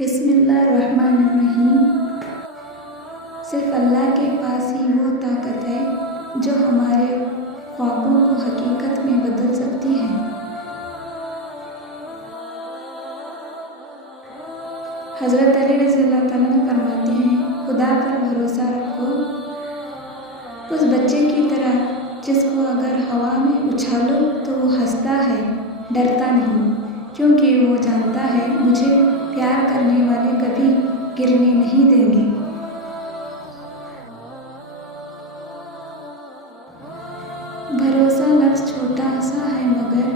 بسم اللہ الرحمن الرحیم۔ صرف اللہ کے پاس ہی وہ طاقت ہے جو ہمارے خوابوں کو حقیقت میں بدل سکتی ہے۔ حضرت علی رضی اللہ تعالیٰ عنہ فرماتے ہیں، خدا پر بھروسہ رکھو اس بچے کی طرح جس کو اگر ہوا میں اچھالو تو وہ ہنستا ہے، ڈرتا نہیں، کیونکہ وہ جانتا ہے مجھے پیار کرنے والے کبھی گرنے نہیں دیں گے۔ بھروسہ لفظ چھوٹا سا ہے مگر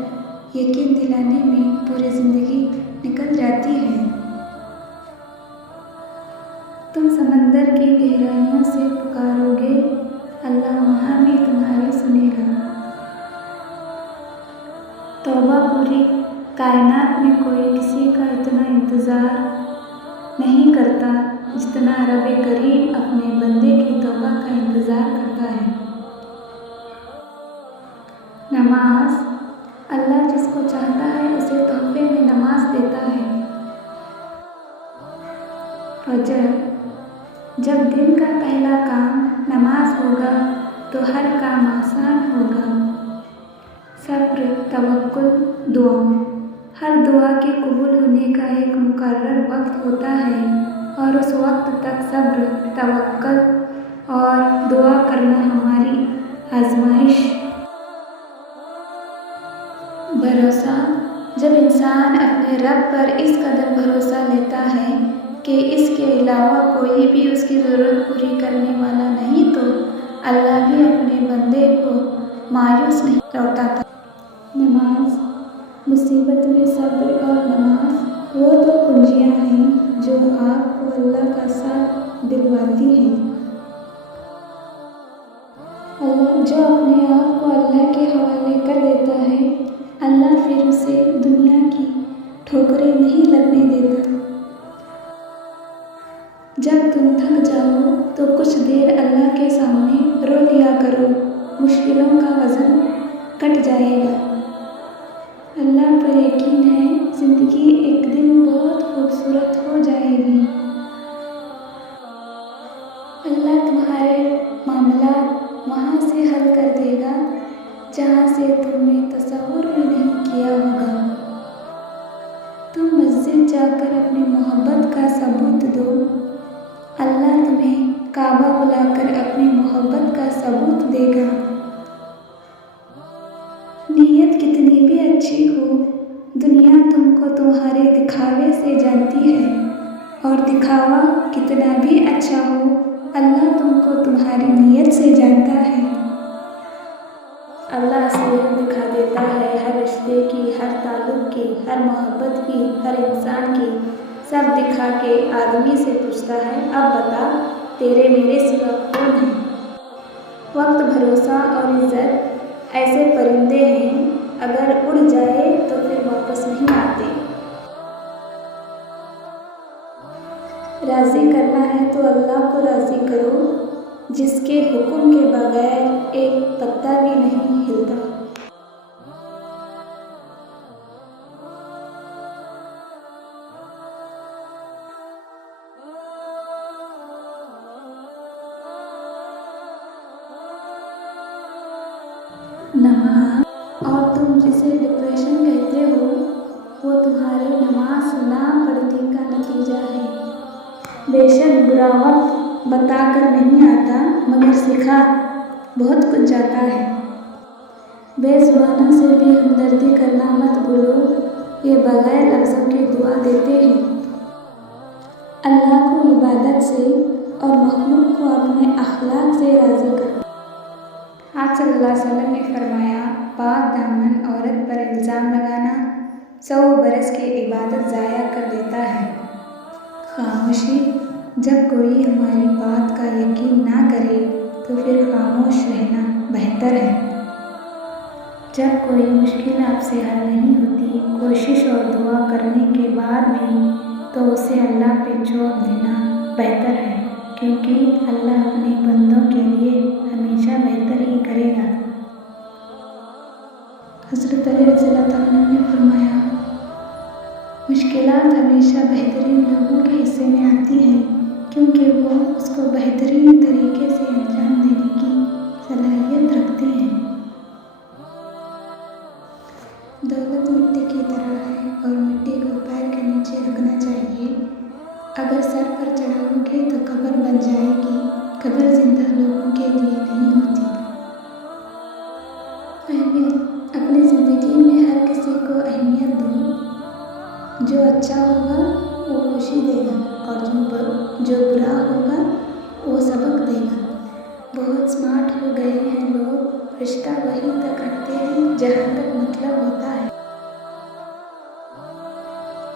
یقین دلانے میں پوری زندگی نکل جاتی ہے۔ تم سمندر کی گہرائیوں سے پکارو گے، اللہ وہاں بھی تمہاری سنے گا۔ توبہ پوری کائنات میں کوئی کسی کا اتنا انتظار نہیں کرتا جتنا رب کریم اپنے بندے کی توبہ کا انتظار کرتا ہے۔ نماز، اللہ جس کو چاہتا ہے اسے تحفے میں نماز دیتا ہے۔ فجر، جب دن کا پہلا کام نماز ہوگا تو ہر کام آسان ہوگا۔ صبر، توکل، دعا، ہر دعا کے قبول ہونے کا ایک مقرر وقت ہوتا ہے اور اس وقت تک صبر، توکل اور دعا کرنا ہماری آزمائش۔ بھروسہ، جب انسان اپنے رب پر اس قدر بھروسہ لیتا ہے کہ اس کے علاوہ کوئی بھی اس کی ضرورت پوری کرنے والا نہیں تو اللہ بھی اپنے بندے کو مایوس نہیں لوٹاتا۔ نماز، مصیبت میں صبر اور نماز وہ دو کنجیاں ہیں جو آپ کو اللہ کا ساتھ دلواتی ہیں۔ جو اپنے آپ کو اللہ کے حوالے کر دیتا ہے، اللہ پھر اسے دنیا کی ٹھوکریں نہیں لگنے دیتا۔ جب تم تھک جاؤ تو کچھ دیر اللہ کے سامنے رو لیا کرو، مشکلوں کا وزن کٹ جائے گا۔ اللہ پر یقین ہے زندگی ایک دن بہت خوبصورت ہو جائے گی۔ اللہ تمہارے معاملات وہاں سے حل کر دے گا جہاں سے تم نے تصور بھی نہیں کیا ہوگا۔ تم مسجد جا کر اپنی محبت کا ثبوت دو، اللہ تمہیں کعبہ بلا کر اپنی محبت کا ثبوت دے گا۔ نیت کتنی بھی اچھی ہو، دنیا تم کو تمہارے دکھاوے سے جانتی ہے، اور دکھاوا کتنا بھی اچھا ہو، اللہ تم کو تمہاری نیت سے جانتا ہے۔ اللہ اصلیت دکھا دیتا ہے ہر رشتے کی، ہر تعلق کی، ہر محبت کی، ہر انسان کی، سب دکھا کے آدمی سے پوچھتا ہے، اب بتا تیرے میرے سوا کون ہے؟ وقت، بھروسہ اور عزت ایسے پرندے ہیں اگر اڑ جائے تو پھر واپس نہیں آتے۔ راضی کرنا ہے تو اللہ کو راضی کرو جس کے حکم کے بغیر ایک پتا بھی نہیں ہلتا۔ نماز، اور تم جسے ڈپریشن کہتے ہو وہ تمہارے نماز نہ پڑھنے کا نتیجہ ہے۔ بے شک برا وقت بتا کر نہیں آتا مگر سکھا بہت کچھ جاتا ہے۔ بے زبانوں سے بھی ہمدردی کرنا مت بھولو، یہ بغیر لفظوں کے دعا دیتے ہیں۔ اللہ کو عبادت سے اور مخلوق کو اپنے اخلاق سے راضی کرو۔ آپ صلی اللہ علیہ وسلم نے فرمایا، پاک دامن عورت پر الزام لگانا 100 برس کی عبادت ضائع کر دیتا ہے۔ خاموشی، جب کوئی ہماری بات کا یقین نہ کرے تو پھر خاموش رہنا بہتر ہے۔ جب کوئی مشکل آپ سے حل نہیں ہوتی، کوشش اور دعا کرنے کے بعد بھی تو اسے اللہ پہ چھوڑ دینا بہتر ہے، کیونکہ اللہ اپنے بندوں کے لیے ہمیشہ بہتر ہی کرے گا۔ حضرت علی رضی اللہ تعالیٰ عنہ نے فرمایا، مشکلات ہمیشہ بہترین لوگوں اگر سر پر چڑھاؤ گے تو قبر بن جائے گی، قبر زندہ لوگوں کے لیے نہیں ہوتی۔ اہمیت، اپنی زندگی میں ہر کسی کو اہمیت دو، جو اچھا ہوگا وہ خوشی دے گا اور جو برا ہوگا وہ سبق دے گا۔ بہت سمارٹ ہو گئے ہیں لوگ، رشتہ وہیں تک رکھتے ہیں جہاں تک مطلب ہوتا ہے۔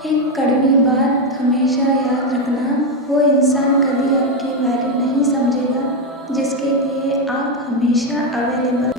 ایک کڑوی بات ہمیشہ یاد رکھنا، وہ انسان کبھی آپ کی ویلیو نہیں سمجھے گا جس کے لیے آپ ہمیشہ اویلیبل